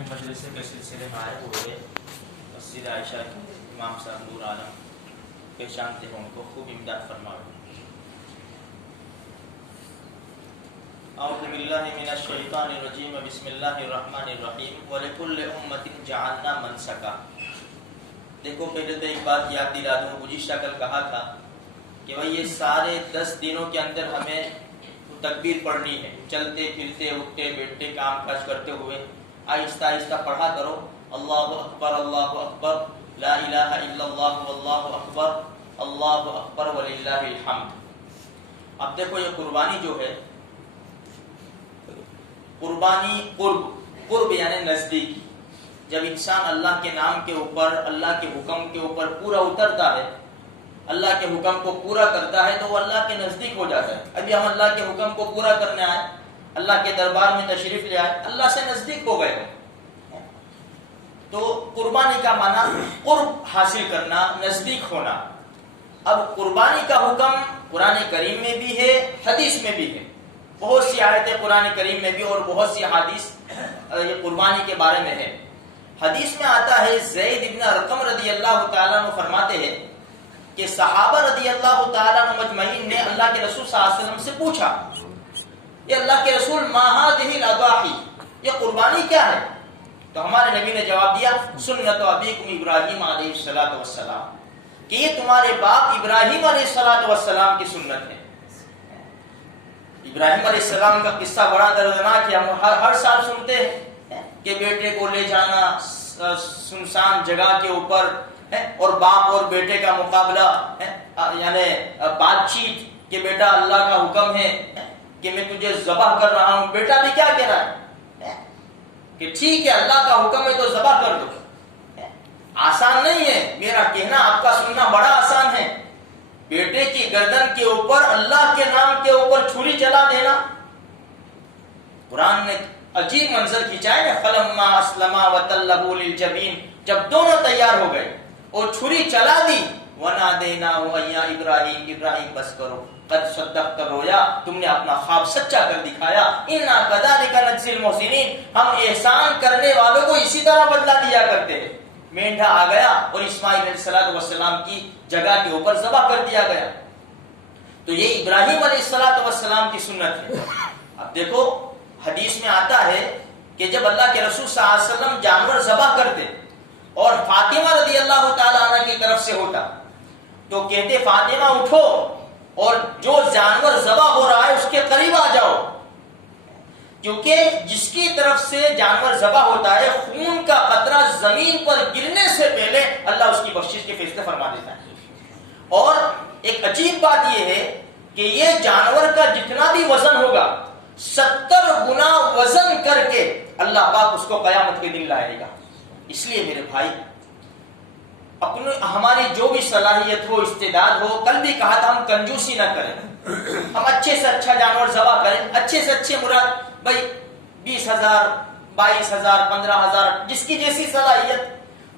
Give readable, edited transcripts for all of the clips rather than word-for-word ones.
مجلس کے سلسلے میں آئے ہوئے مسجد عائشہ امام صاحب نور عالم پہچانتے ہیں، ان کو خوب امداد فرمائے۔ اعوذ باللہ من الشیطان الرجیم، بسم اللہ الرحمن الرحیم۔ وَلِكُلِّ أُمَّةٍ جَعَلْنَا مَنْسَكًا۔ دیکھو پہلے تو ایک بات یاد دلا دوں، گزشتہ کل کہا تھا کہ بھائی یہ سارے 10 دنوں کے اندر ہمیں تکبیر پڑھنی ہے، چلتے پھرتے اٹھتے بیٹھتے کام کاج کرتے ہوئے آہستہ آہستہ پڑھا کرو۔ اللہ اکبر اللہ اکبر، لا الہ الا اللہ واللہ اکبر، اللہ اکبر وللہ الحمد۔ اب دیکھو یہ قربانی جو ہے، قربانی قرب یعنی نزدیکی۔ جب انسان اللہ کے نام کے اوپر، اللہ کے حکم کے اوپر پورا اترتا ہے، اللہ کے حکم کو پورا کرتا ہے، تو وہ اللہ کے نزدیک ہو جاتا ہے۔ ابھی ہم اللہ کے حکم کو پورا کرنے آئے، اللہ کے دربار میں تشریف لے آئے، اللہ سے نزدیک ہو گئے۔ تو قربانی کا معنی قرب حاصل کرنا، نزدیک ہونا۔ اب قربانی کا حکم قرآن کریم میں بھی ہے، حدیث میں بھی ہے۔ بہت سی آیتیں قرآن کریم میں بھی اور بہت سی حدیث یہ قربانی کے بارے میں ہے۔ حدیث میں آتا ہے، زید ابن ارقم رضی اللہ تعالیٰ عنہ فرماتے ہیں کہ صحابہ رضی اللہ تعالیٰ عنہ مجمعین نے اللہ کے رسول صلی اللہ علیہ وسلم سے پوچھا، یہ اللہ کے رسول ما هذه الاضاحی، یہ قربانی کیا ہے؟ تو ہمارے نبی نے جواب دیا، سنت ابیکم ابراہیم علیہ الصلوۃ والسلام، کہ یہ تمہارے باپ ابراہیم علیہ الصلوۃ والسلام کی سنت ہے۔ ابراہیم علیہ السلام کا قصہ بڑا دردناک ہے، ہم ہر سال سنتے ہیں کہ بیٹے کو لے جانا سنسان جگہ کے اوپر اور باپ اور بیٹے کا مقابلہ، یعنی بات چیت کہ بیٹا اللہ کا حکم ہے کہ میں تجھے ذبح کر رہا ہوں۔ بیٹا بھی کیا کہہ رہا ہے کہ ٹھیک ہے اللہ کا حکم ہے تو ذبح کر دو۔ آسان نہیں ہے، میرا کہنا آپ کا سننا بڑا آسان ہے۔ بیٹے کی گردن کے اوپر اللہ کے نام کے اوپر چھری چلا دینا، قرآن نے عجیب منظر کھینچا ہے۔ فلما اسلما وتلہ للجبین، جب دونوں تیار ہو گئے اور چھری چلا دی، ونادیناہ یا ابراہیم، ابراہیم بس کرو، قد صدقت الرؤیا، تم نے اپنا خواب سچا کر دکھایا، انا کذالک نجزی المحسنین، ہم احسان کرنے والوں کو اسی طرح بدلہ دیا کرتے ہیں۔ مینڈھا آ گیا اور اسماعیل علیہ السلام کی جگہ کے اوپر ذبح کر دیا گیا۔ تو یہ ابراہیم علیہ السلام کی سنت ہے۔ اب دیکھو حدیث میں آتا ہے کہ جب اللہ کے رسول صلی اللہ علیہ وسلم جانور ذبح کرتے اور فاطمہ رضی اللہ تعالیٰ عنہ کی طرف سے ہوتا تو کہتے فاطمہ اٹھو اور جو جانور ذبح ہو رہا ہے اس کے قریب آ جاؤ، کیونکہ جس کی طرف سے جانور ذبح ہوتا ہے خون کا قطرہ زمین پر گرنے سے پہلے اللہ اس کی بخشش کے فیصلے فرما دیتا ہے۔ اور ایک عجیب بات یہ ہے کہ یہ جانور کا جتنا بھی وزن ہوگا 70 گنا وزن کر کے اللہ پاک اس کو قیامت کے دن لائے گا۔ اس لیے میرے بھائی اپنی ہماری جو بھی صلاحیت ہو، استعداد ہو، کل بھی کہا تھا ہم کنجوسی نہ کریں، ہم اچھے سے اچھا جانور ذبح کریں، اچھے سے اچھے مراد بھائی 20,000 22,000 15,000 جس کی جیسی صلاحیت۔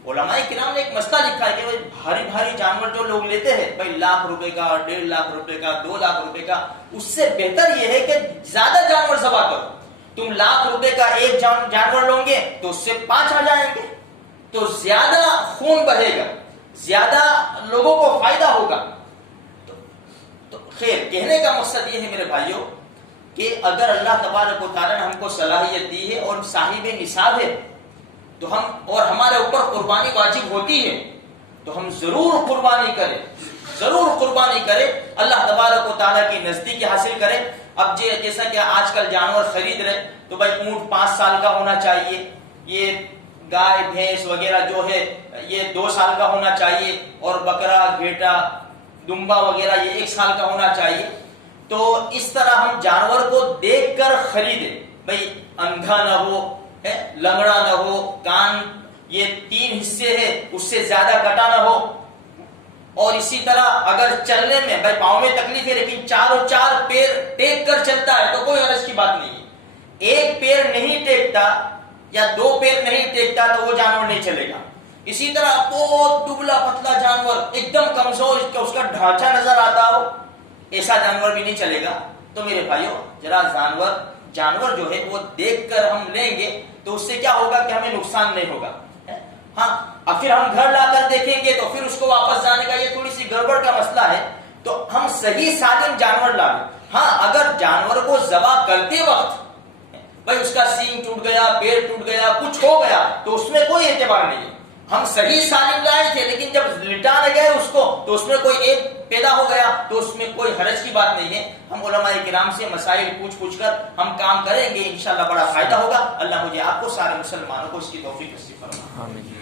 علماء کرام نے ایک مسئلہ لکھا ہے کہ بھائی بھاری بھاری جانور جو لوگ لیتے ہیں، بھائی لاکھ روپے کا، 1.5 لاکھ روپے کا، 2 لاکھ روپے کا، اس سے بہتر یہ ہے کہ زیادہ جانور ذبح کرو۔ تم لاکھ روپے کا ایک جانور لو گے تو اس سے 5 آ جائیں گے، تو زیادہ خون بہے گا، زیادہ لوگوں کو فائدہ ہوگا۔ تو خیر، کہنے کا مقصد یہ ہے میرے بھائیوں کہ اگر اللہ تبارک و تعالیٰ نے ہم کو صلاحیت دی ہے اور صاحب نصاب ہے تو اور ہمارے اوپر قربانی واجب ہوتی ہے تو ہم ضرور قربانی کریں، ضرور قربانی کریں، اللہ تبارک و تعالیٰ کی نزدیکی حاصل کریں۔ اب جیسا کہ آج کل جانور خرید رہے تو بھائی اونٹ 5 سال کا ہونا چاہیے، یہ گائے بھینس وغیرہ جو ہے یہ 2 سال کا ہونا چاہیے، اور بکرا گھیٹا دمبا وغیرہ یہ 1 سال کا ہونا چاہیے۔ تو اس طرح ہم جانور کو دیکھ کر خریدیں، بھئی اندھا نہ ہو، لنگڑا نہ ہو، کان یہ 3 حصے ہے اس سے زیادہ کٹا نہ ہو، اور اسی طرح اگر چلنے میں بھائی پاؤں میں تکلیف ہے لیکن 4 پیر ٹیک کر چلتا ہے تو کوئی حرج کی بات نہیں ہے۔ ایک پیر نہیں ٹیکتا یا 2 پیر نہیں ٹیکتا تو وہ جانور نہیں چلے گا۔ اسی طرح بہت دبلا پتلا جانور ایک دم کمزور، اس کا ڈھانچہ نظر آتا ہو، ایسا جانور بھی نہیں چلے گا۔ تو میرے بھائیوں ذرا جانور جو ہے وہ دیکھ کر ہم لیں گے تو اس سے کیا ہوگا کہ ہمیں نقصان نہیں ہوگا. ہاں اب پھر ہم گھر لا کر دیکھیں گے تو پھر اس کو واپس جانے کا یہ تھوڑی سی گڑبڑ کا مسئلہ ہے. تو ہم صحیح سالم جانور لا لیں. ہاں اگر جانور کو ذبح کرتے وقت بھائی اس کا سینگ ٹوٹ گیا, پیر ٹوٹ گیا, کچھ ہو گیا تو اس میں کوئی اعتبار نہیں ہے. ہم صحیح سالم لائے تھے لیکن جب لٹا گئے اس کو تو اس میں کوئی ایک پیدا ہو گیا تو اس میں کوئی حرج کی بات نہیں ہے. ہم علماء کرام سے مسائل پوچھ کر ہم کام کریں گے, انشاءاللہ بڑا فائدہ ہوگا. اللہ مجھے آپ کو سارے مسلمانوں کو اس کی توفیق نصیب فرمائے. آمین.